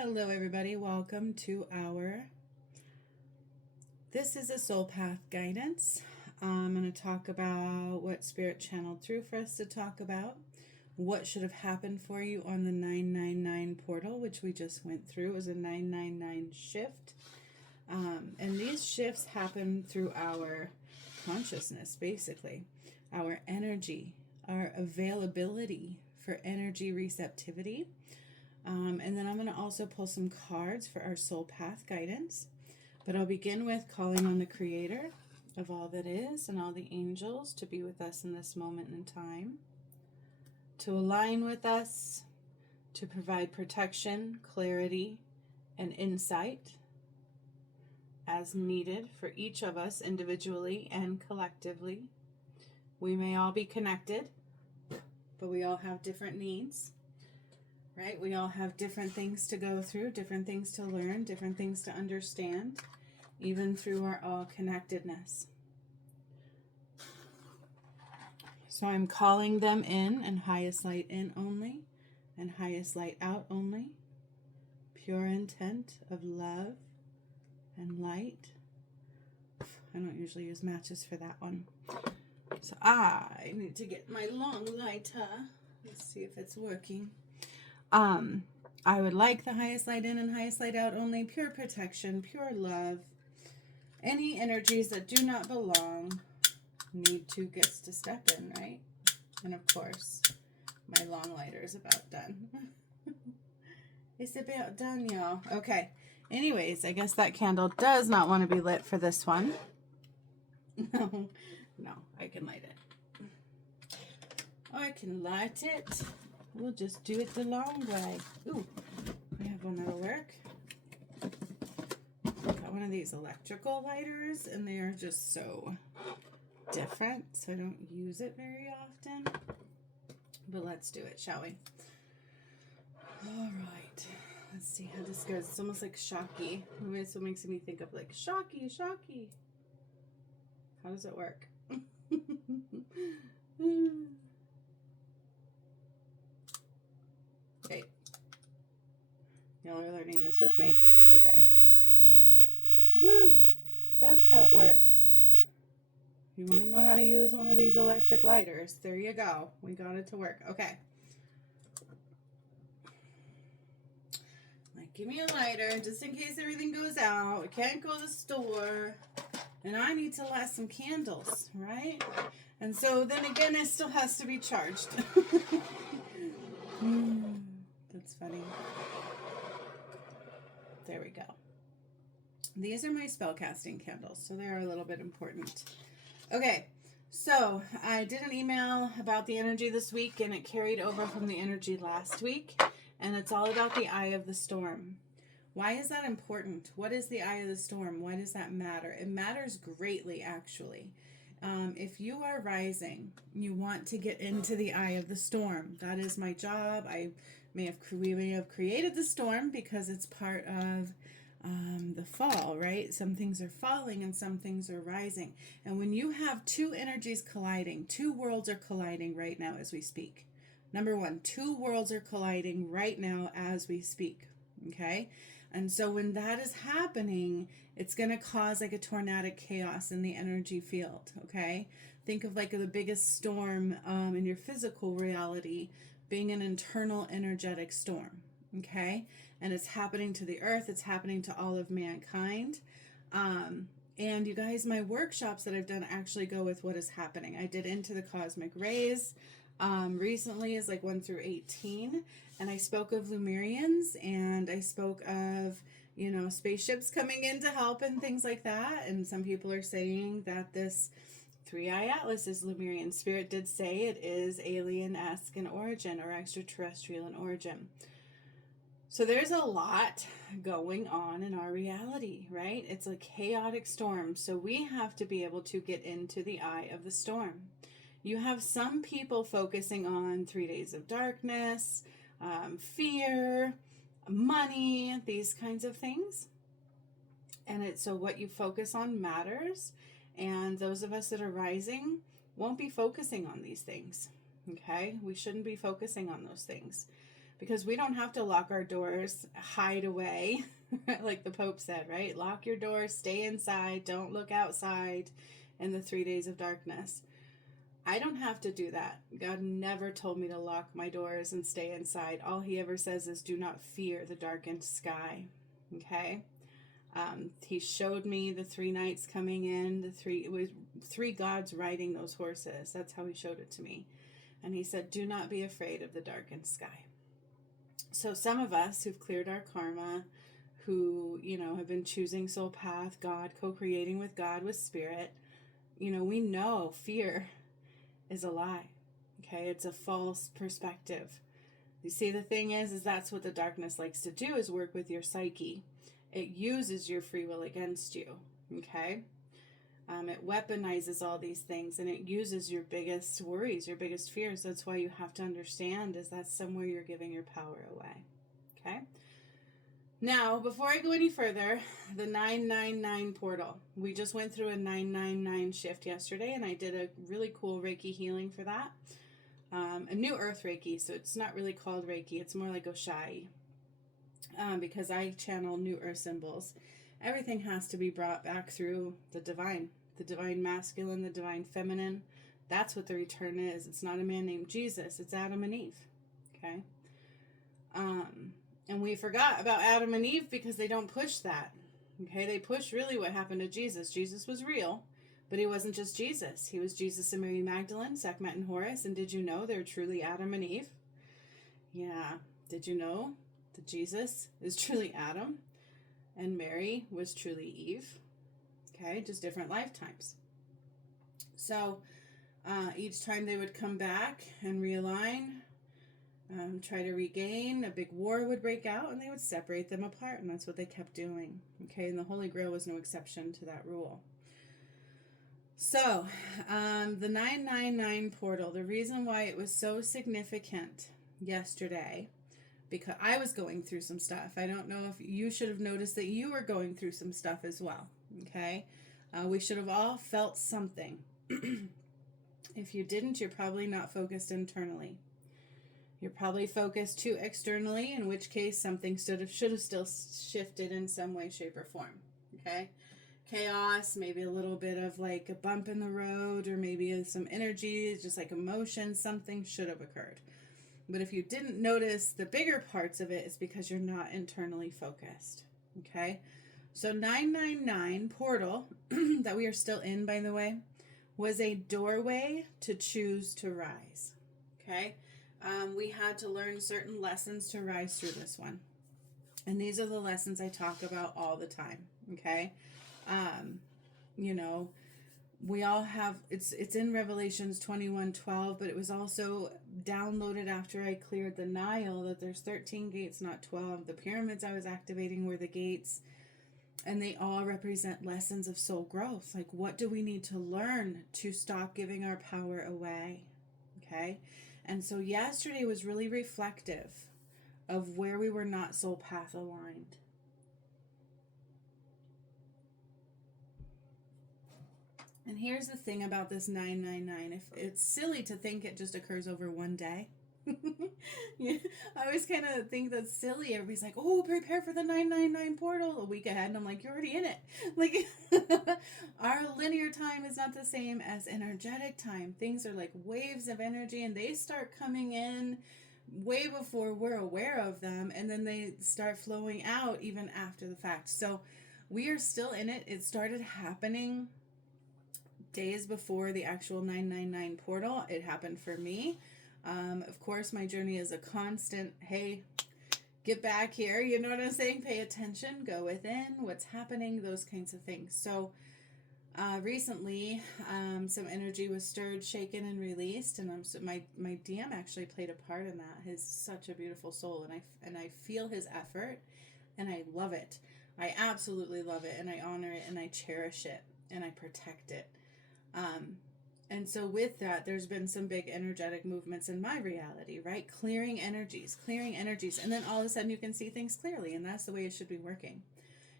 Hello everybody, welcome to this is a soul path guidance. I'm going to talk about what Spirit channeled through for us to talk about, what should have happened for you on the 999 portal, which we just went through. It was a 999 shift. And these shifts happen through our consciousness, basically, our energy, our availability for energy receptivity. And then I'm going to also pull some cards for our soul path guidance. But I'll begin with calling on the Creator of all that is and all the angels to be with us in this moment in time, to align with us, to provide protection, clarity, and insight as needed for each of us individually and collectively. We may all be connected, but we all have different needs. Right? We all have different things to go through, different things to learn, different things to understand, even through our all connectedness. So I'm calling them in, and highest light in only, and highest light out only. Pure intent of love and light. I don't usually use matches for that one. So I need to get my long lighter. Let's see if it's working. I would like the highest light in and highest light out only, pure protection, pure love. Any energies that do not belong need to get to step in, right? And of course, my long lighter is about done. It's about done, y'all. Okay. Anyways, I guess that candle does not want to be lit for this one. No, I can light it. I can light it. We'll just do it the long way. Ooh, I have one that'll work. Got one of these electrical lighters, and they are just so different, so I don't use it very often. But let's do it, shall we? All right. Let's see how this goes. It's almost like Shocky. It's what makes me think of like Shocky. How does it work? Okay. Y'all are learning this with me. Okay. Woo! That's how it works. You want to know how to use one of these electric lighters? There you go. We got it to work. Okay. Like, give me a lighter just in case everything goes out. We can't go to the store. And I need to light some candles, right? And so then again, it still has to be charged. That's funny. There we go. These are my spellcasting candles, so they're a little bit important. Okay, so I did an email about the energy this week, and it carried over from the energy last week, and it's all about the eye of the storm. Why is that important? What is the eye of the storm? Why does that matter? It matters greatly, actually. If you are rising, you want to get into the eye of the storm. That is my job. We may have created the storm because it's part of the fall, right? Some things are falling and some things are rising. And when you have two energies colliding, two worlds are colliding right now as we speak. Number one, two worlds are colliding right now as we speak. Okay? And so when that is happening, it's going to cause like a tornadic chaos in the energy field. Okay? Think of like the biggest storm in your physical reality being an internal energetic storm. Okay? And it's happening to the earth. It's happening to all of mankind. And you guys, my workshops that I've done actually go with what is happening. I did Into the Cosmic Rays recently is like 1 through 18. And I spoke of Lemurians, and I spoke of, spaceships coming in to help and things like that. And some people are saying that this 3-eye atlas is Lemurian. Spirit did say it is alien-esque in origin or extraterrestrial in origin. So there's a lot going on in our reality, right? It's a chaotic storm. So we have to be able to get into the eye of the storm. You have some people focusing on 3 days of darkness, fear, money, these kinds of things. And so what you focus on matters. And those of us that are rising won't be focusing on these things. Okay? We shouldn't be focusing on those things. because we don't have to lock our doors, hide away, like the Pope said, right? Lock your doors, stay inside, don't look outside in the 3 days of darkness. I don't have to do that. God never told me to lock my doors and stay inside. All he ever says is, do not fear the darkened sky. Okay? He showed me the 3 knights coming in, it was 3 gods riding those horses. That's how he showed it to me. And he said, do not be afraid of the darkened sky. So some of us who've cleared our karma, who, have been choosing soul path, God, co-creating with God, with spirit, we know fear is a lie. Okay, it's a false perspective. You see, the thing is that's what the darkness likes to do, is work with your psyche. It uses your free will against you. Okay, it weaponizes all these things, and it uses your biggest worries, your biggest fears. That's why you have to understand is that's somewhere you're giving your power away. Okay. Now, before I go any further, the 999 portal. We just went through a 999 shift yesterday, and I did a really cool Reiki healing for that. A new earth Reiki, so it's not really called Reiki. It's more like Oshai, because I channel new earth symbols. Everything has to be brought back through the divine masculine, the divine feminine. That's what the return is. It's not a man named Jesus. It's Adam and Eve. Okay? And we forgot about Adam and Eve because they don't push that. Okay, they push really what happened to Jesus. Jesus was real, but he wasn't just Jesus. He was Jesus and Mary Magdalene, Sekhmet and Horus. And did you know they're truly Adam and Eve? Yeah. Did you know that Jesus is truly Adam and Mary was truly Eve? Okay, just different lifetimes. So each time they would come back and realign, try to regain, a big war would break out and they would separate them apart, and that's what they kept doing. Okay, and the Holy Grail was no exception to that rule. So the 999 portal, the reason why it was so significant yesterday, because I was going through some stuff. I don't know if you should have noticed that you were going through some stuff as well. Okay, we should have all felt something. If you didn't, you're probably not focused internally. You're probably focused too externally, in which case something should have still shifted in some way, shape, or form. Okay? Chaos, maybe a little bit of like a bump in the road, or maybe some energy, just like emotion, something should have occurred. But if you didn't notice the bigger parts of it, it's because you're not internally focused. Okay? So 999 portal, that we are still in, by the way, was a doorway to choose to rise. Okay? We had to learn certain lessons to rise through this one. And these are the lessons I talk about all the time. Okay? We all have, it's in Revelations 21:12, but it was also downloaded after I cleared the Nile that there's 13 gates, not 12. The pyramids I was activating were the gates, and they all represent lessons of soul growth. Like, what do we need to learn to stop giving our power away? Okay? And so yesterday was really reflective of where we were not soul path aligned. And here's the thing about this 999. If it's silly to think it just occurs over one day. Yeah, I always kind of think that's silly. Everybody's like, oh, prepare for the 999 portal a week ahead. And I'm like, you're already in it. Like, our linear time is not the same as energetic time. Things are like waves of energy, and they start coming in way before we're aware of them. And then they start flowing out even after the fact. So we are still in it. It started happening days before the actual 999 portal. It happened for me. Of course, my journey is a constant, hey, get back here. You know what I'm saying? Pay attention, go within, what's happening, those kinds of things. So recently, some energy was stirred, shaken, and released. And my DM actually played a part in that. He's such a beautiful soul. And I feel his effort, and I love it. I absolutely love it. And I honor it, and I cherish it, and I protect it. And so with that, there's been some big energetic movements in my reality, right? Clearing energies. And then all of a sudden you can see things clearly. And that's the way it should be working.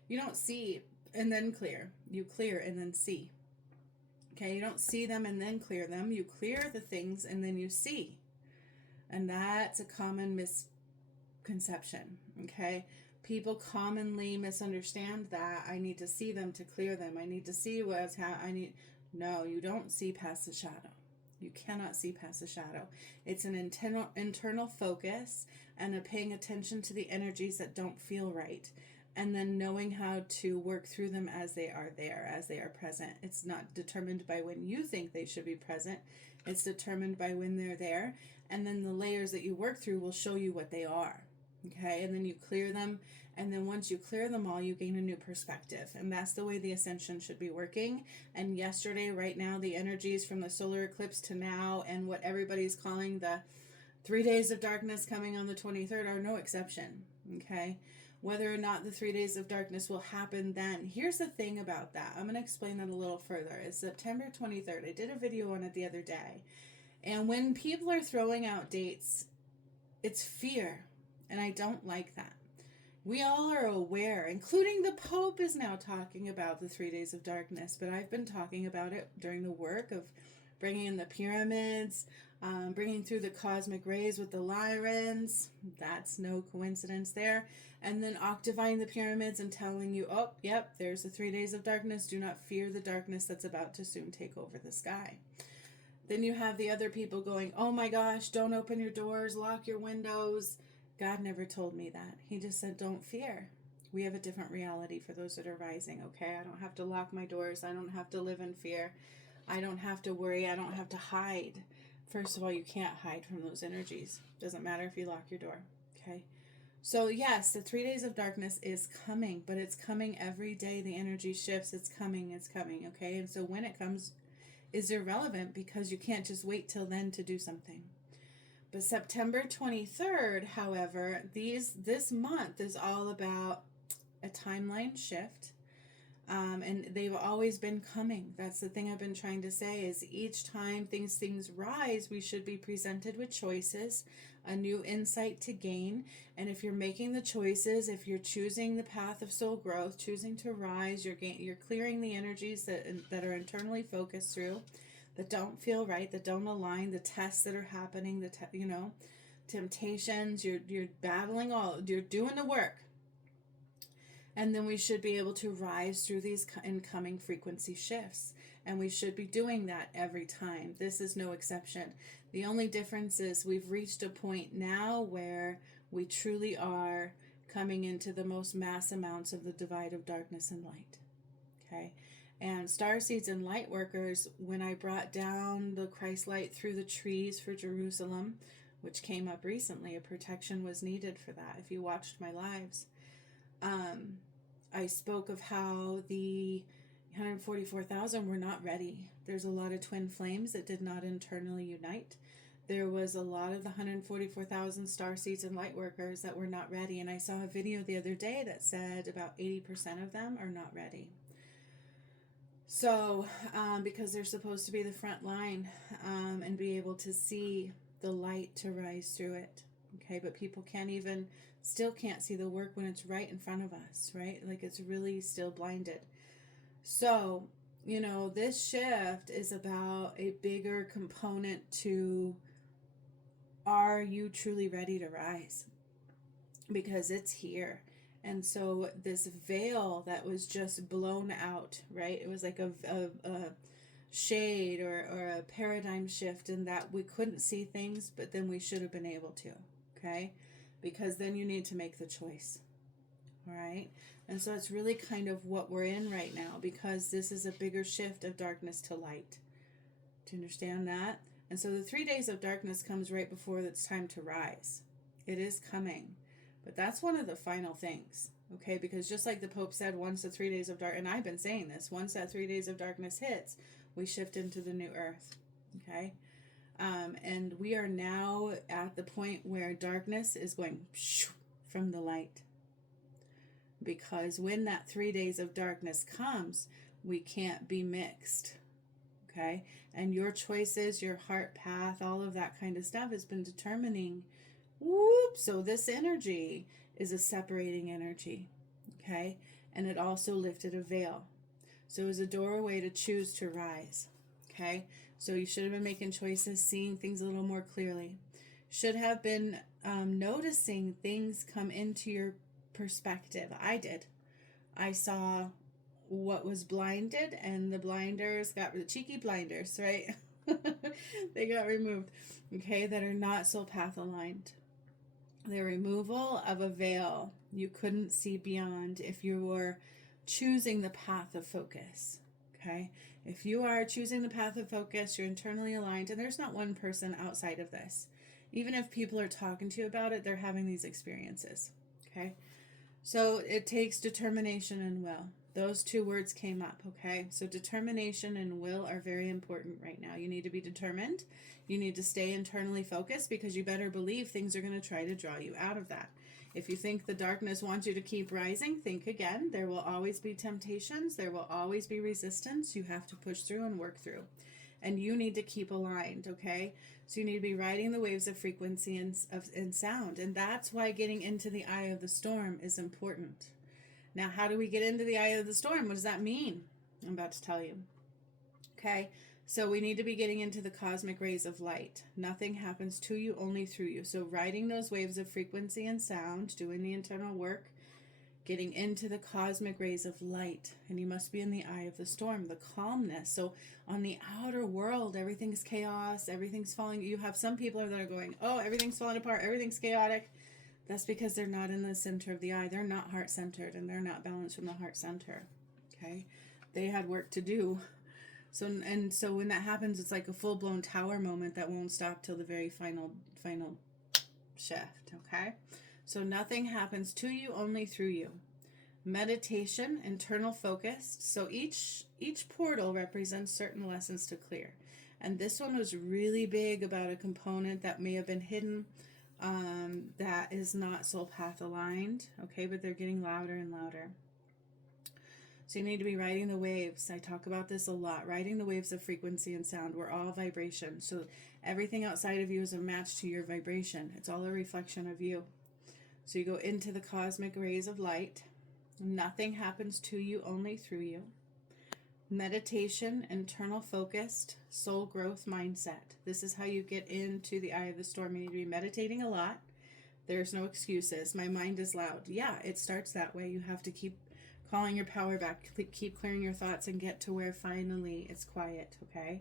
You don't see and then clear. You clear and then see. Okay, you don't see them and then clear them. You clear the things and then you see. And that's a common conception, okay? People commonly misunderstand that. I need to see them to clear them. I need to see what's happening. No, you don't see past the shadow. You cannot see past the shadow. It's an internal focus and a paying attention to the energies that don't feel right, and then knowing how to work through them as they are there, as they are present. It's not determined by when you think they should be present. It's determined by when they're there, and then the layers that you work through will show you what they are. Okay, and then you clear them, and then once you clear them all, you gain a new perspective, and that's the way the ascension should be working. And yesterday, right now, the energies from the solar eclipse to now, and what everybody's calling the 3 days of darkness coming on the 23rd are no exception. Okay, whether or not the 3 days of darkness will happen then, here's the thing about that. I'm going to explain that a little further. It's September 23rd. I did a video on it the other day, and when people are throwing out dates, it's fear. And I don't like that. We all are aware, including the Pope is now talking about the 3 days of darkness, but I've been talking about it during the work of bringing in the pyramids, bringing through the cosmic rays with the Lyrans. That's no coincidence there. And then octaving the pyramids and telling you, oh, yep, there's the 3 days of darkness. Do not fear the darkness that's about to soon take over the sky. Then you have the other people going, oh my gosh, don't open your doors, lock your windows. God never told me that. He just said, don't fear. We have a different reality for those that are rising, okay? I don't have to lock my doors. I don't have to live in fear. I don't have to worry. I don't have to hide. First of all, you can't hide from those energies. Doesn't matter if you lock your door, okay? So yes, the 3 days of darkness is coming, but it's coming every day. The energy shifts. It's coming, okay? And so when it comes is irrelevant because you can't just wait till then to do something. But September 23rd, however, this month is all about a timeline shift. And they've always been coming. That's the thing I've been trying to say is each time things rise, we should be presented with choices, a new insight to gain. And if you're making the choices, if you're choosing the path of soul growth, choosing to rise, you're clearing the energies that are internally focused through, that don't feel right, that don't align, the tests that are happening, temptations, you're battling you're doing the work. And then we should be able to rise through these incoming frequency shifts. And we should be doing that every time. This is no exception. The only difference is we've reached a point now where we truly are coming into the most mass amounts of the divide of darkness and light. Okay? And starseeds and light workers, when I brought down the Christ light through the trees for Jerusalem, which came up recently, a protection was needed for that. If you watched my lives, I spoke of how the 144,000 were not ready. There's a lot of twin flames that did not internally unite. There was a lot of the 144,000 starseeds and light workers that were not ready. And I saw a video the other day that said about 80% of them are not ready. So, because they're supposed to be the front line and be able to see the light to rise through it. Okay, but people still can't see the work when it's right in front of us, right? Like it's really still blinded. So, this shift is about a bigger component to, are you truly ready to rise? Because it's here. And so this veil that was just blown out, right? It was like a shade or a paradigm shift in that we couldn't see things, but then we should have been able to, okay? Because then you need to make the choice, all right? And so it's really kind of what we're in right now, because this is a bigger shift of darkness to light. Do you understand that? And so the 3 days of darkness comes right before it's time to rise. It is coming. But that's one of the final things, okay? Because just like the Pope said, once the 3 days of dark, and I've been saying this, once that 3 days of darkness hits, we shift into the new earth, okay? And we are now at the point where darkness is going from the light. Because when that 3 days of darkness comes, we can't be mixed, okay? And your choices, your heart path, all of that kind of stuff has been determining, so this energy is a separating energy, okay? And it also lifted a veil. So it was a doorway to choose to rise, okay? So you should have been making choices, seeing things a little more clearly. should have been noticing things come into your perspective. I did. I saw what was blinded, and the blinders got the cheeky blinders, right? They got removed, okay, that are not soul path aligned. The removal of a veil you couldn't see beyond if you were choosing the path of focus, okay? If you are choosing the path of focus, you're internally aligned, and there's not one person outside of this. Even if people are talking to you about it, they're having these experiences, okay? So it takes determination and will. Those two words came up, okay? So determination and will are very important right now. You need to be determined. You need to stay internally focused, because you better believe things are going to try to draw you out of that. If you think the darkness wants you to keep rising, think again. There will always be temptations. There will always be resistance. You have to push through and work through. And you need to keep aligned, okay? So you need to be riding the waves of frequency and sound. And that's why getting into the eye of the storm is important. Now, how do we get into the eye of the storm? What does that mean? I'm about to tell you. Okay, so we need to be getting into the cosmic rays of light. Nothing happens to you, only through you. So riding those waves of frequency and sound, doing the internal work, getting into the cosmic rays of light. And you must be in the eye of the storm, the calmness. So on the outer world, everything's chaos, everything's falling. You have some people that are going, oh, everything's falling apart, everything's chaotic. That's because they're not in the center of the eye. They're not heart-centered, and they're not balanced from the heart center. Okay? They had work to do. So when that happens, it's like a full-blown tower moment that won't stop till the very final shift. Okay? So nothing happens to you, only through you. Meditation, internal focus. So each portal represents certain lessons to clear. And this one was really big about a component that may have been hidden, that is not soul path aligned, okay, but they're getting louder and louder. So you need to be riding the waves. I talk about this a lot, riding the waves of frequency and sound. We're all vibration, so everything outside of you is a match to your vibration. It's all a reflection of you. So you go into the cosmic rays of light. Nothing happens to you, only through you. Meditation, internal focused, soul growth mindset. This is how you get into the eye of the storm. You need to be meditating a lot. There's no excuses. My mind is loud. Yeah, it starts that way. You have to keep calling your power back, keep clearing your thoughts, and get to where finally it's quiet, okay?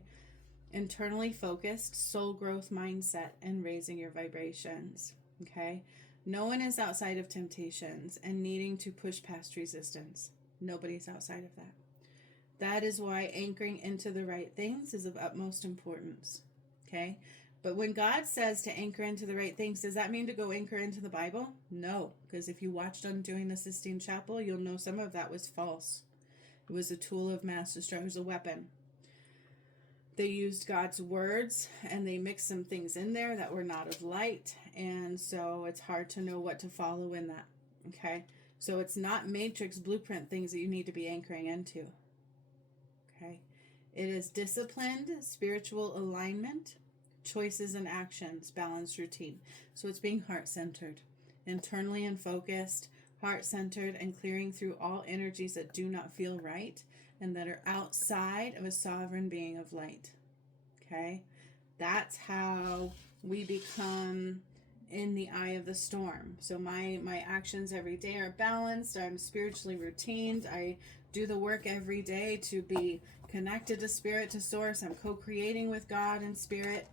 Internally focused, soul growth mindset, and raising your vibrations, okay? No one is outside of temptations and needing to push past resistance. Nobody's outside of that. That is why anchoring into the right things is of utmost importance, okay? But when God says to anchor into the right things, does that mean to go anchor into the Bible? No, because if you watched Undoing the Sistine Chapel, you'll know some of that was false. It was a tool of mass destruction. It was a weapon. They used God's words, and they mixed some things in there that were not of light, and so it's hard to know what to follow in that, okay? So it's not matrix blueprint things that you need to be anchoring into. Okay, it is disciplined, spiritual alignment, choices and actions, balanced routine. So it's being heart-centered, internally and focused, heart-centered, and clearing through all energies that do not feel right and that are outside of a sovereign being of light. Okay, that's how we become in the eye of the storm. So my actions every day are balanced. I'm spiritually routined. I do the work every day to be connected to spirit, to source. I'm co-creating with God and spirit.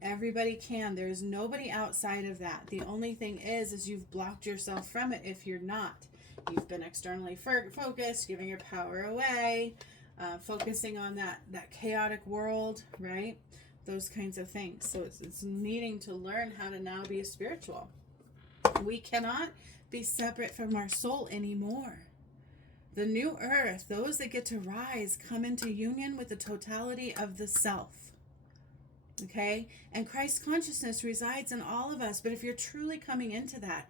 Everybody can. There's nobody outside of that. The only thing is you've blocked yourself from it if you're not. You've been externally focused, giving your power away, focusing on that chaotic world, right? Those kinds of things. So it's needing to learn how to now be spiritual. We cannot be separate from our soul anymore. The new earth, those that get to rise, come into union with the totality of the self. Okay? And Christ consciousness resides in all of us. But if you're truly coming into that,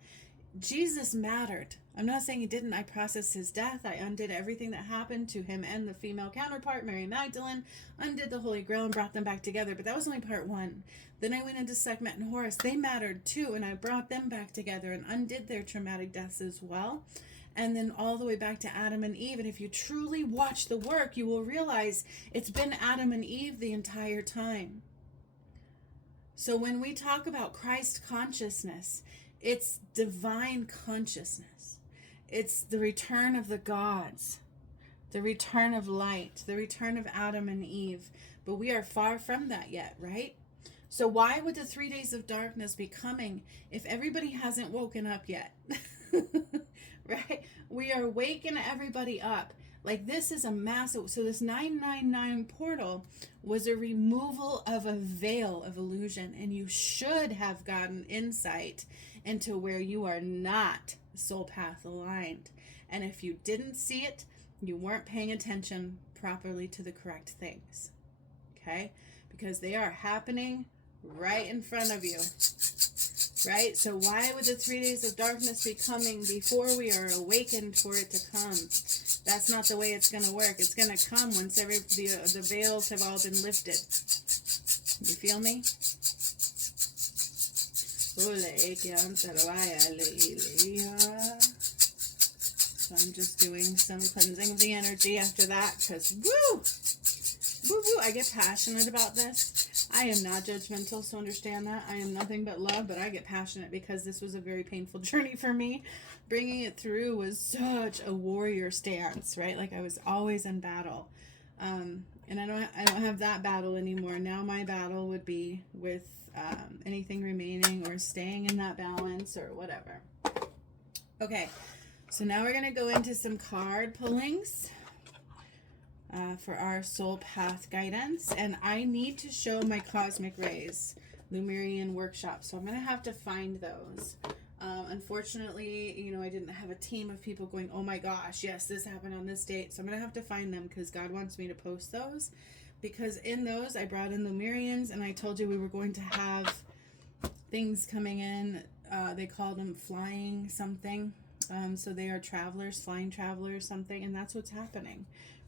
Jesus mattered. I'm not saying he didn't. I processed his death. I undid everything that happened to him and the female counterpart, Mary Magdalene, undid the Holy Grail and brought them back together. But that was only part one. Then I went into Sekhmet and Horus. They mattered too, and I brought them back together and undid their traumatic deaths as well. And then all the way back to Adam and Eve. And if you truly watch the work, you will realize it's been Adam and Eve the entire time. So when we talk about Christ consciousness, it's divine consciousness. It's the return of the gods, the return of light, the return of Adam and Eve. But we are far from that yet, right? So why would the 3 days of darkness be coming if everybody hasn't woken up yet? Right? We are waking everybody up. Like, this is a massive, so this 999 portal was a removal of a veil of illusion, and you should have gotten insight into where you are not soul path aligned. And if you didn't see it, you weren't paying attention properly to the correct things. Okay? Because they are happening right in front of you. Right? So why would the 3 days of darkness be coming before we are awakened for it to come? That's not the way it's going to work. It's going to come once the veils have all been lifted. You feel me? So I'm just doing some cleansing of the energy after that, because woo, I get passionate about this. I am not judgmental, so understand that. I am nothing but love, but I get passionate because this was a very painful journey for me. Bringing it through was such a warrior stance, right? Like, I was always in battle. And I don't have that battle anymore. Now my battle would be with anything remaining or staying in that balance or whatever. Okay, so now we're going to go into some card pullings for our soul path guidance. And I need to show my cosmic rays Lemurian workshop, so I'm going to have to find those. Unfortunately, I didn't have a team of people going, oh my gosh, yes, this happened on this date. So I'm going to have to find them because God wants me to post those. Because in those, I brought in Lemurians, and I told you we were going to have things coming in. They call them flying something. So they are travelers, flying travelers, something. And that's what's happening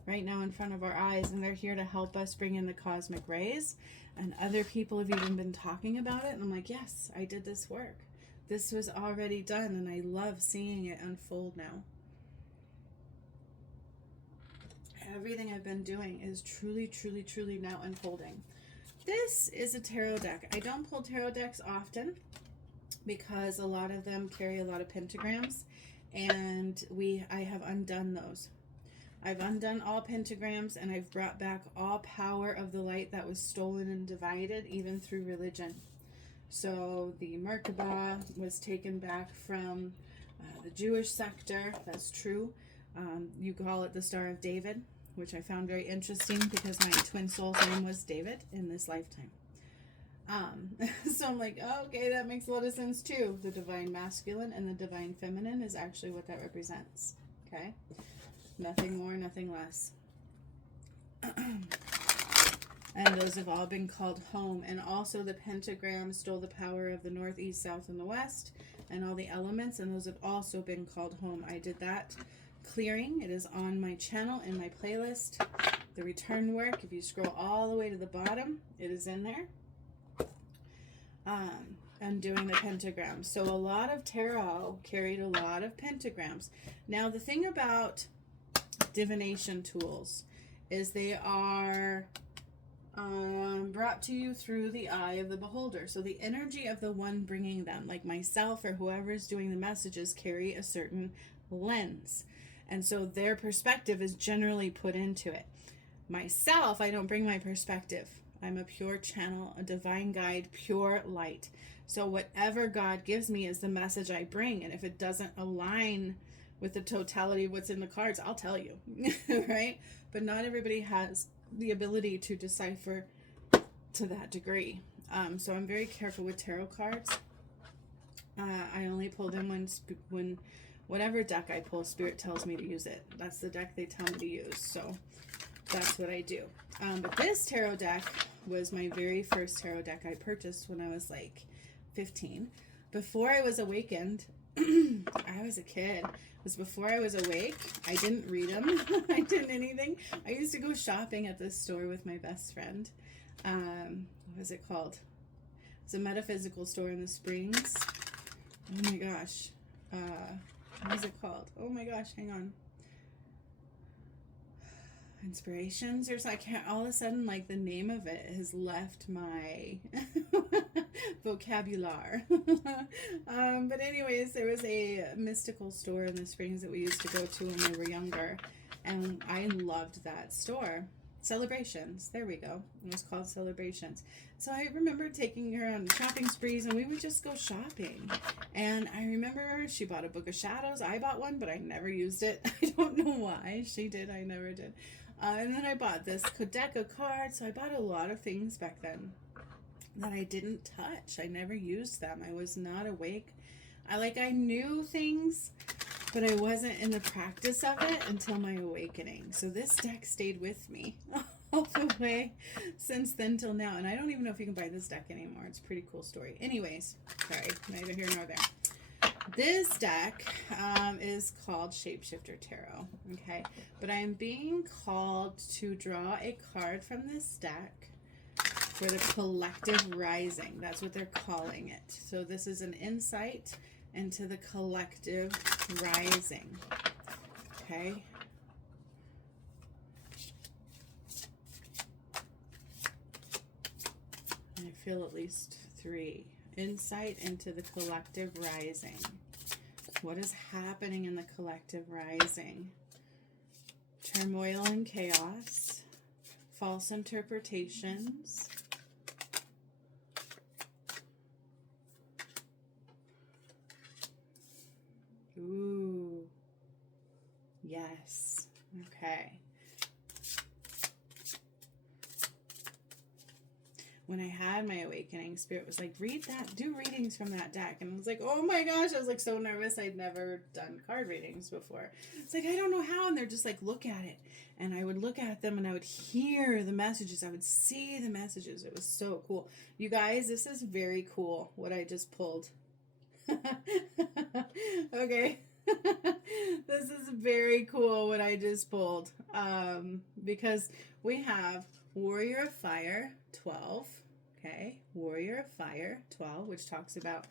right now in front of our eyes. And they're here to help us bring in the cosmic rays. And other people have even been talking about it. And I'm like, yes, I did this work. This was already done, and I love seeing it unfold now. Everything I've been doing is truly, truly, truly now unfolding. This is a tarot deck. I don't pull tarot decks often because a lot of them carry a lot of pentagrams, and I have undone those. I've undone all pentagrams, and I've brought back all power of the light that was stolen and divided, even through religion. So the Merkaba was taken back from the Jewish sector. That's true. You call it the Star of David, which I found very interesting because my twin soul's name was David in this lifetime. So I'm like, oh, okay, that makes a lot of sense too. The divine masculine and the divine feminine is actually what that represents. Okay? Nothing more, nothing less. And those have all been called home. And also the pentagram stole the power of the north, east, south, and the west, and all the elements, and those have also been called home. I did that clearing. It is on my channel in my playlist. The return work, if you scroll all the way to the bottom, it is in there. I'm doing the pentagram. So a lot of tarot carried a lot of pentagrams. Now the thing about divination tools is they are brought to you through the eye of the beholder. So the energy of the one bringing them, like myself or whoever is doing the messages, carry a certain lens. And so their perspective is generally put into it. Myself, I don't bring my perspective. I'm a pure channel, a divine guide, pure light. So whatever God gives me is the message I bring. And if it doesn't align with the totality of what's in the cards, I'll tell you, right? But not everybody has the ability to decipher to that degree. So I'm very careful with tarot cards. I only pull them when whatever deck I pull, Spirit tells me to use it. That's the deck they tell me to use. So that's what I do. But this tarot deck was my very first tarot deck I purchased when I was like 15. Before I was awakened, I was a kid. It was before I was awake. I didn't read them. I didn't anything. I used to go shopping at this store with my best friend. What was it called? It's a metaphysical store in the Springs. Oh my gosh. What is it called? Oh my gosh, hang on. inspirations, or so I can't, all of a sudden, like, the name of it has left my vocabulary. But anyways, there was a mystical store in the Springs that we used to go to when we were younger, and I loved that store. Celebrations, there we go. It was called Celebrations. So I remember taking her on shopping sprees, and we would just go shopping. And I remember she bought a book of shadows. I bought one, but I never used it. I don't know why. She did, I never did. And then I bought this deck of cards. So I bought a lot of things back then that I didn't touch. I never used them. I was not awake. I knew things, but I wasn't in the practice of it until my awakening. So this deck stayed with me all the way since then till now. And I don't even know if you can buy this deck anymore. It's a pretty cool story. Anyways, sorry, neither here nor there. This deck is called Shapeshifter Tarot, okay? But I am being called to draw a card from this deck for the collective rising. That's what they're calling it. So this is an insight into the collective rising, okay? I feel at least 3. Insight into the collective rising. What is happening in the collective rising? Turmoil and chaos. False interpretations. Ooh. Yes. Okay. When I had my awakening, Spirit was like, read that, do readings from that deck. And I was like, oh my gosh, I was like so nervous. I'd never done card readings before. It's like, I don't know how. And they're just like, look at it. And I would look at them and I would hear the messages. I would see the messages. It was so cool. You guys, this is very cool what I just pulled. Okay. This is very cool what I just pulled. Because we have Warrior of Fire 12. Okay, Warrior of Fire 12, which talks about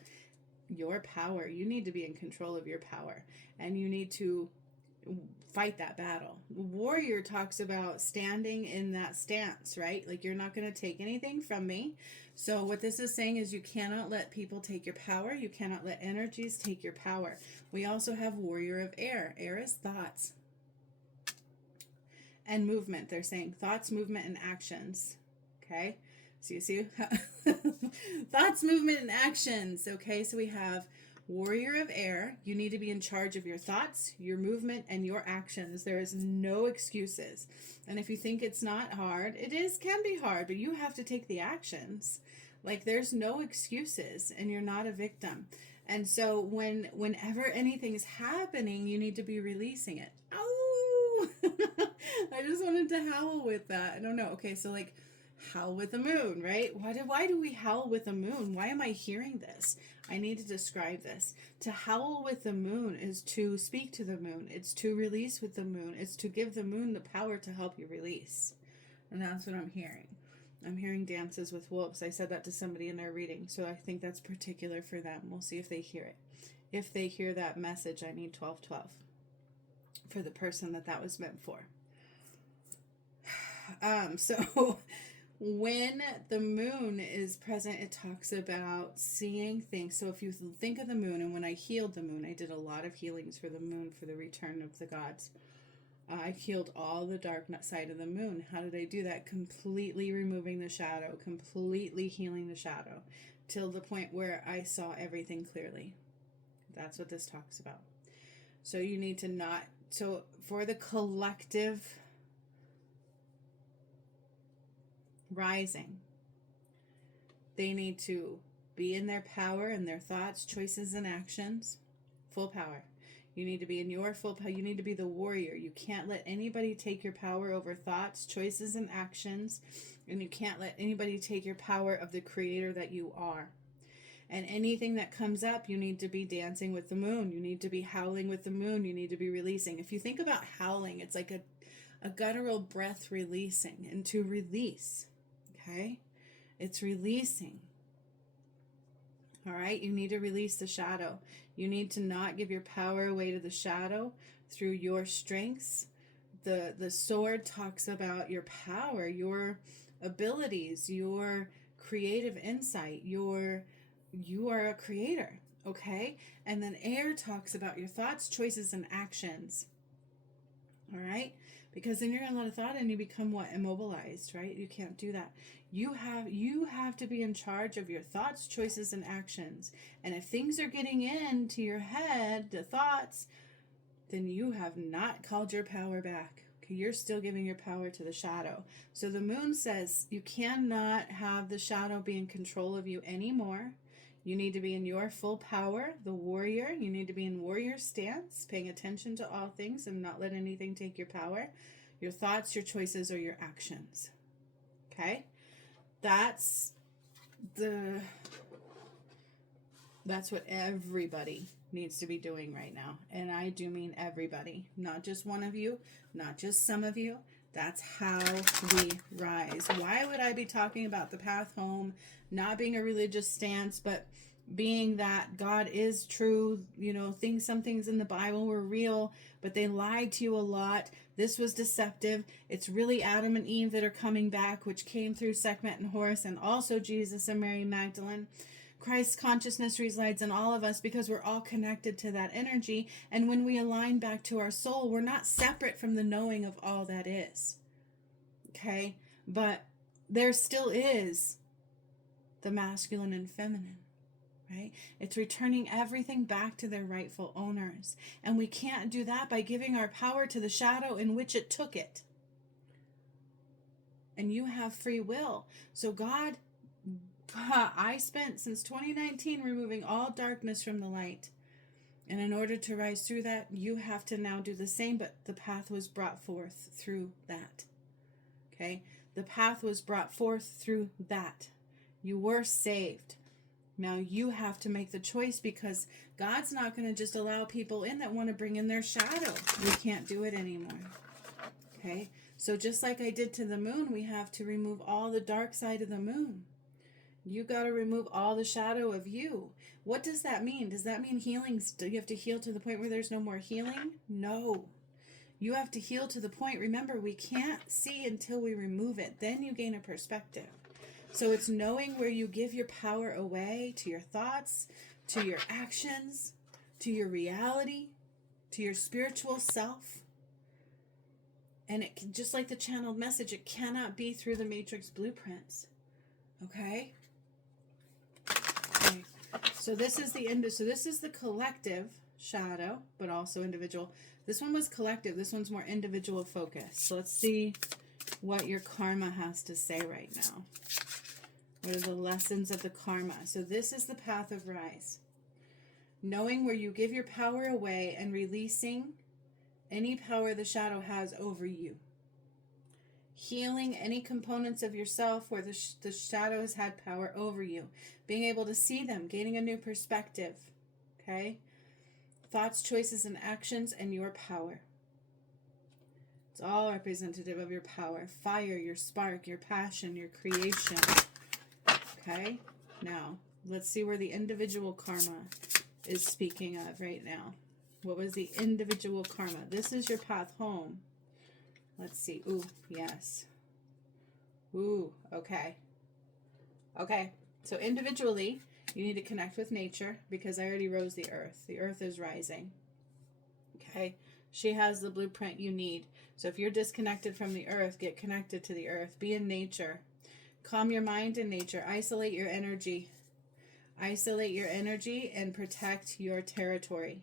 your power. You need to be in control of your power, and you need to fight that battle. Warrior talks about standing in that stance, right? Like, you're not going to take anything from me. So what this is saying is you cannot let people take your power. You cannot let energies take your power. We also have Warrior of Air. Air is thoughts and movement. They're saying thoughts, movement, and actions. Okay, so you see thoughts, movement, and actions. Okay, so we have Warrior of Air. You need to be in charge of your thoughts, your movement, and your actions. There is no excuses. And if you think it's not hard, can be hard, but you have to take the actions. Like, there's no excuses, and you're not a victim. And so whenever anything is happening, you need to be releasing it. Oh, I just wanted to howl with that. I don't know. Okay, so like, howl with the moon, right? Why do we howl with the moon? Why am I hearing this? I need to describe this. To howl with the moon is to speak to the moon. It's to release with the moon. It's to give the moon the power to help you release. And that's what I'm hearing. I'm hearing dances with wolves. I said that to somebody in their reading, so I think that's particular for them. We'll see if they hear it. If they hear that message, I need 1212 for the person that was meant for. So when the moon is present, it talks about seeing things. So if you think of the moon, and when I healed the moon, I did a lot of healings for the moon for the return of the gods. I healed all the dark side of the moon. How did I do that? Completely removing the shadow, completely healing the shadow, till the point where I saw everything clearly. That's what this talks about. So you need to not, so for the collective rising, they need to be in their power and their thoughts, choices, and actions. Full power. You need to be in your full power. You need to be the warrior. You can't let anybody take your power over thoughts, choices, and actions. And you can't let anybody take your power of the creator that you are. And anything that comes up, you need to be dancing with the moon. You need to be howling with the moon. You need to be releasing. If you think about howling, it's like a guttural breath releasing. And to release, okay? It's releasing. All right, you need to release the shadow. You need to not give your power away to the shadow through your strengths, The sword talks about your power, your abilities, your creative insight, you are a creator, okay? And then air talks about your thoughts, choices, and actions. All right? Because then you're going to let a thought and you become what? Immobilized, right? You can't do that. You have to be in charge of your thoughts, choices, and actions. And if things are getting into your head, the thoughts, then you have not called your power back. Okay, you're still giving your power to the shadow. So the moon says you cannot have the shadow be in control of you anymore. You need to be in your full power, the warrior. You need to be in warrior stance, paying attention to all things and not let anything take your power, your thoughts, your choices, or your actions. Okay? That's what everybody needs to be doing right now. And I do mean everybody, not just one of you, not just some of you. That's how we rise. Why would I be talking about the path home, not being a religious stance, but being that God is true? You know, some things in the Bible were real, but they lied to you a lot. This was deceptive. It's really Adam and Eve that are coming back, which came through Sekhmet and Horus, and also Jesus and Mary Magdalene. Christ's consciousness resides in all of us because we're all connected to that energy. And when we align back to our soul, we're not separate from the knowing of all that is. Okay? But there still is the masculine and feminine, right? It's returning everything back to their rightful owners. And we can't do that by giving our power to the shadow in which it took it. And you have free will. So I spent since 2019 removing all darkness from the light. And in order to rise through that, you have to now do the same, but the path was brought forth through that. Okay? The path was brought forth through that. You were saved. Now you have to make the choice, because God's not going to just allow people in that want to bring in their shadow. We can't do it anymore. Okay? So just like I did to the moon, we have to remove all the dark side of the moon. You got to remove all the shadow of you. What does that mean? Does that mean healing? You have to heal to the point where there's no more healing? No. You have to heal to the point. Remember, we can't see until we remove it. Then you gain a perspective. So it's knowing where you give your power away, to your thoughts, to your actions, to your reality, to your spiritual self. And it can, just like the channeled message, it cannot be through the matrix blueprints. Okay? Okay. So this is the collective shadow, but also individual. This one was collective. This one's more individual focused. So let's see what your karma has to say right now. What are the lessons of the karma? So this is the path of rise. Knowing where you give your power away and releasing any power the shadow has over you. Healing any components of yourself where the shadow has had power over you. Being able to see them, gaining a new perspective. Okay? Thoughts, choices, and actions, and your power. It's all representative of your power. Fire, your spark, your passion, your creation. Okay? Now, let's see where the individual karma is speaking of right now. What was the individual karma? This is your path home. Let's see. Ooh, yes. Ooh, okay. Okay, so individually, you need to connect with nature, because I already rose the earth. The earth is rising. Okay, she has the blueprint you need. So if you're disconnected from the earth, get connected to the earth. Be in nature. Calm your mind in nature. Isolate your energy. Isolate your energy and protect your territory.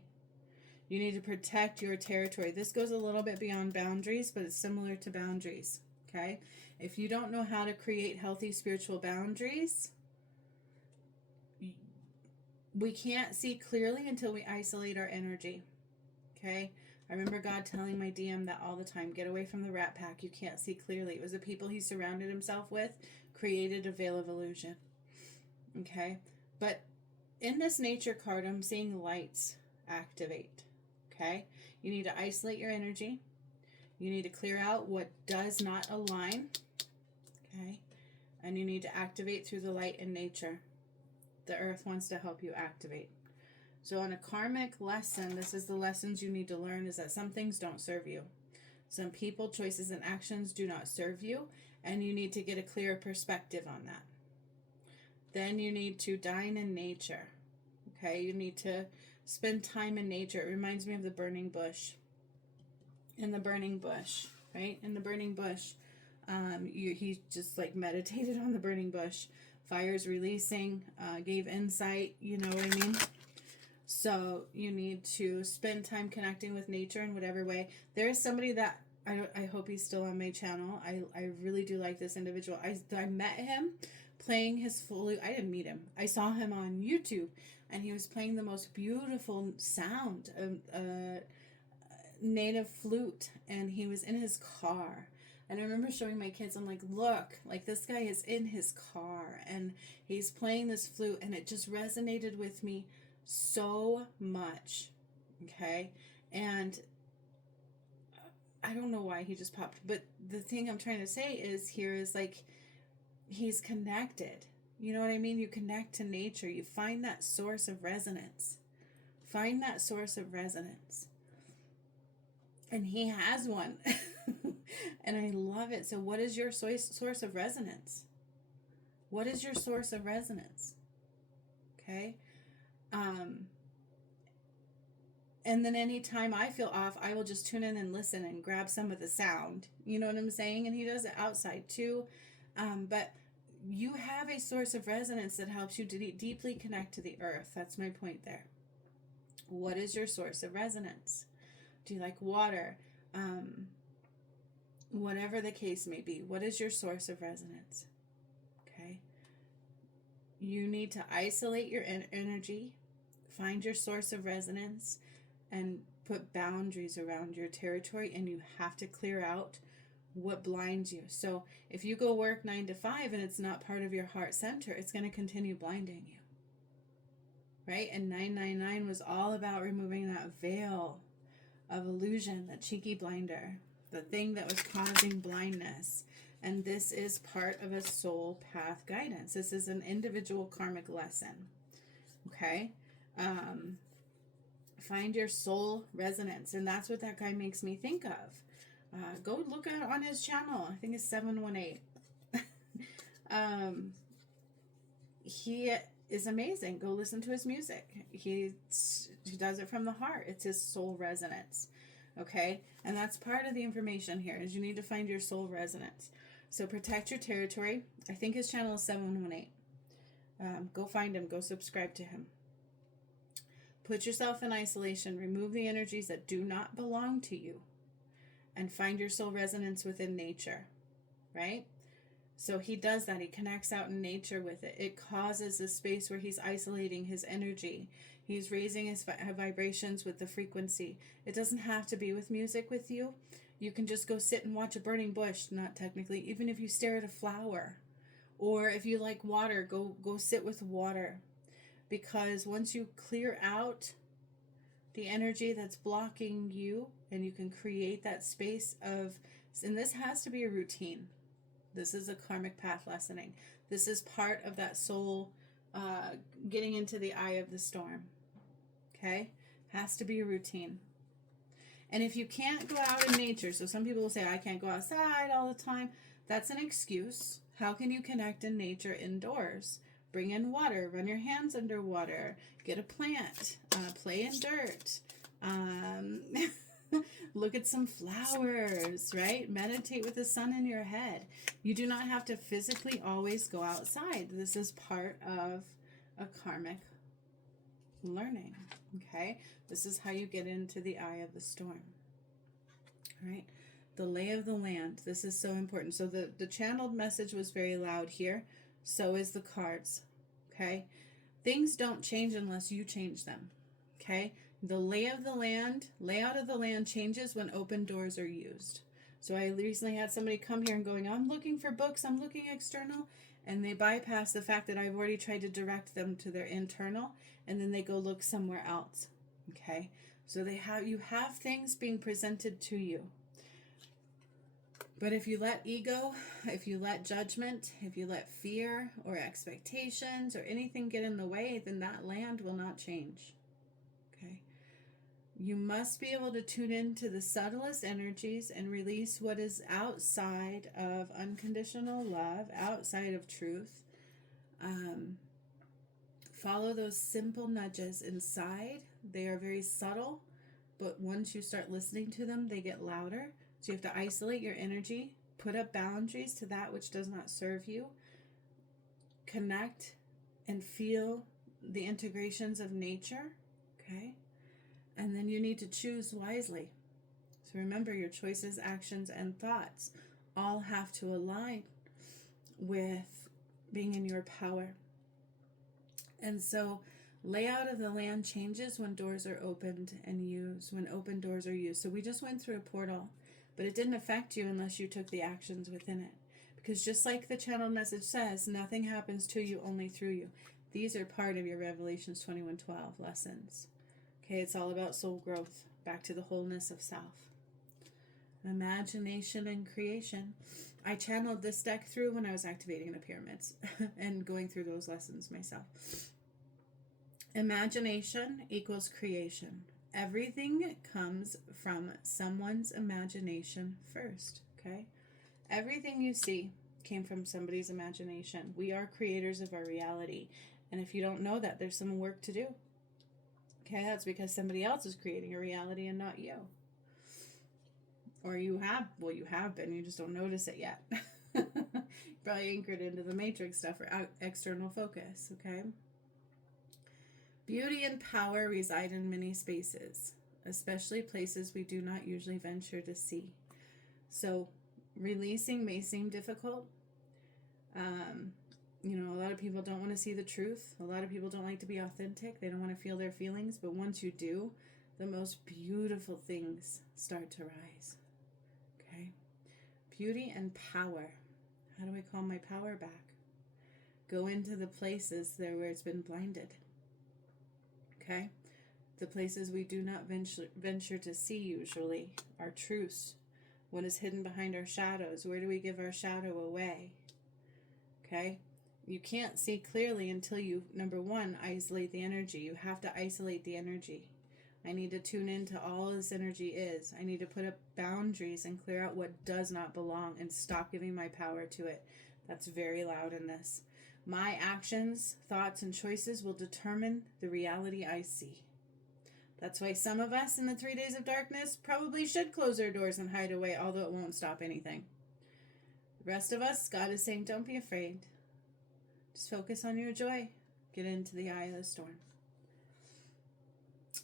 You need to protect your territory. This goes a little bit beyond boundaries, but it's similar to boundaries, okay? If you don't know how to create healthy spiritual boundaries, we can't see clearly until we isolate our energy, okay? I remember God telling my DM that all the time. Get away from the rat pack. You can't see clearly. It was the people he surrounded himself with created a veil of illusion, okay? But in this nature card, I'm seeing lights activate. Okay, you need to isolate your energy. You need to clear out what does not align. Okay, and you need to activate through the light in nature. The earth wants to help you activate. So on a karmic lesson, this is the lessons you need to learn, is that some things don't serve you. Some people, choices, and actions do not serve you, and you need to get a clearer perspective on that. Then you need to dine in nature. Okay, you need to spend time in nature. It reminds me of the burning bush. In the burning bush, right? In the burning bush, he just like meditated on the burning bush. Fire's releasing, gave insight, you know what I mean? So you need to spend time connecting with nature in whatever way. There is somebody that I hope he's still on my channel. I really do like this individual. I met him playing his flute. I didn't meet him. I saw him on YouTube, and he was playing the most beautiful sound, native flute, and he was in his car. And I remember showing my kids, I'm like, look, like this guy is in his car, and he's playing this flute, and it just resonated with me so much. Okay, and I don't know why he just popped, but the thing I'm trying to say is here is like, he's connected. You know what I mean? You connect to nature. You find that source of resonance. Find that source of resonance. And he has one. And I love it. So what is your source of resonance? What is your source of resonance? Okay. And then anytime I feel off, I will just tune in and listen and grab some of the sound. You know what I'm saying? And he does it outside too. But you have a source of resonance that helps you deeply connect to the earth. That's my point there. What is your source of resonance? Do you like water? Whatever the case may be, what is your source of resonance? Okay. You need to isolate your energy, find your source of resonance, and put boundaries around your territory, and you have to clear out what blinds you. So if you go work 9 to 5 and it's not part of your heart center, it's going to continue blinding you. Right? And 999 was all about removing that veil of illusion, that cheeky blinder, the thing that was causing blindness. And this is part of a soul path guidance. This is an individual karmic lesson. Okay? Find your soul resonance. And that's what that guy makes me think of. Go look at on his channel. I think it's 718. He is amazing. Go listen to his music. He does it from the heart. It's his soul resonance. Okay? And that's part of the information here, is you need to find your soul resonance. So protect your territory. I think his channel is 718. Go find him. Go subscribe to him. Put yourself in isolation. Remove the energies that do not belong to you. And find your soul resonance within nature. Right? So he does that. He connects out in nature with it. It causes a space where he's isolating his energy. He's raising his vibrations with the frequency. It doesn't have to be with music with you. You can just go sit and watch a burning bush. Not technically. Even if you stare at a flower. Or if you like water, go sit with water. Because once you clear out the energy that's blocking you, and you can create that space of, and this has to be a routine. This is a karmic path lessoning. This is part of that soul getting into the eye of the storm. Okay? Has to be a routine. And if you can't go out in nature, so some people will say, I can't go outside all the time. That's an excuse. How can you connect in nature indoors? Bring in water, run your hands underwater, get a plant, play in dirt, look at some flowers, right? Meditate with the sun in your head. You do not have to physically always go outside. This is part of a karmic learning, okay? This is how you get into the eye of the storm, all right? The lay of the land. This is so important. So the channeled message was very loud here. So is the cards, okay? Things don't change unless you change them, okay? The lay of the land, layout of the land changes when open doors are used. So I recently had somebody come here and going, I'm looking for books, I'm looking external, and they bypass the fact that I've already tried to direct them to their internal, and then they go look somewhere else, okay? So you have things being presented to you. But if you let ego, if you let judgment, if you let fear or expectations or anything get in the way, then that land will not change. Okay? You must be able to tune into the subtlest energies and release what is outside of unconditional love, outside of truth. Follow those simple nudges inside. They are very subtle, but once you start listening to them, they get louder. So you have to isolate your energy, put up boundaries to that which does not serve you, connect and feel the integrations of nature, okay? And then you need to choose wisely. So remember, your choices, actions, and thoughts all have to align with being in your power. And so layout of the land changes when doors are opened and used, when open doors are used. So we just went through a portal, but it didn't affect you unless you took the actions within it. Because just like the channel message says, nothing happens to you, only through you. These are part of your Revelations 21:12 lessons. Okay, it's all about soul growth, back to the wholeness of self. Imagination and creation. I channeled this deck through when I was activating the pyramids and going through those lessons myself. Imagination equals creation. Everything comes from someone's imagination first, okay? Everything you see came from somebody's imagination. We are creators of our reality. And if you don't know that, there's some work to do. Okay, that's because somebody else is creating a reality and not you. Or you have been, you just don't notice it yet. Probably anchored into the matrix stuff or external focus, okay? Beauty and power reside in many spaces, especially places we do not usually venture to see. So releasing may seem difficult. A lot of people don't want to see the truth. A lot of people don't like to be authentic. They don't want to feel their feelings. But once you do, the most beautiful things start to rise. Okay? Beauty and power. How do I call my power back? Go into the places there where it's been blinded. Okay? The places we do not venture to see usually. Our truths. What is hidden behind our shadows? Where do we give our shadow away? Okay? You can't see clearly until you, number one, isolate the energy. You have to isolate the energy. I need to tune into all this energy is. I need to put up boundaries and clear out what does not belong and stop giving my power to it. That's very loud in this. My actions, thoughts, and choices will determine the reality I see. That's why some of us in the 3 days of darkness probably should close our doors and hide away, although it won't stop anything. The rest of us, God is saying, don't be afraid. Just focus on your joy. Get into the eye of the storm.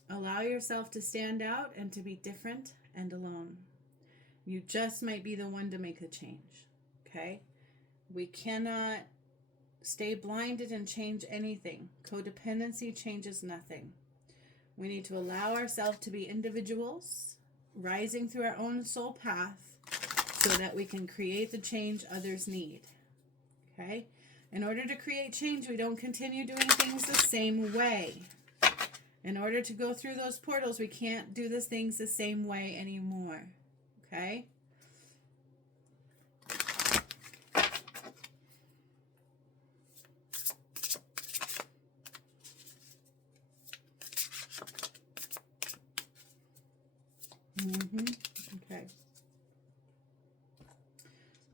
Allow yourself to stand out and to be different and alone. You just might be the one to make the change. Okay? We cannot stay blinded and change anything. Codependency changes nothing. We need to allow ourselves to be individuals, rising through our own soul path so that we can create the change others need. Okay? In order to create change, we don't continue doing things the same way. In order to go through those portals, we can't do these things the same way anymore. Okay? Okay.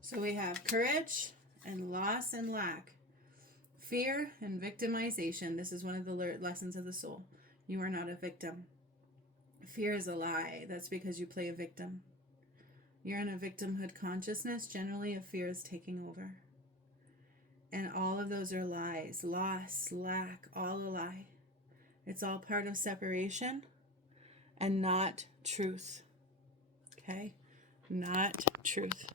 So we have courage and loss and lack. Fear and victimization. This is one of the lessons of the soul. You are not a victim. Fear is a lie. That's because you play a victim. You're in a victimhood consciousness. Generally, a fear is taking over. And all of those are lies. Loss, lack, all a lie. It's all part of separation and not truth. Okay? Not truth.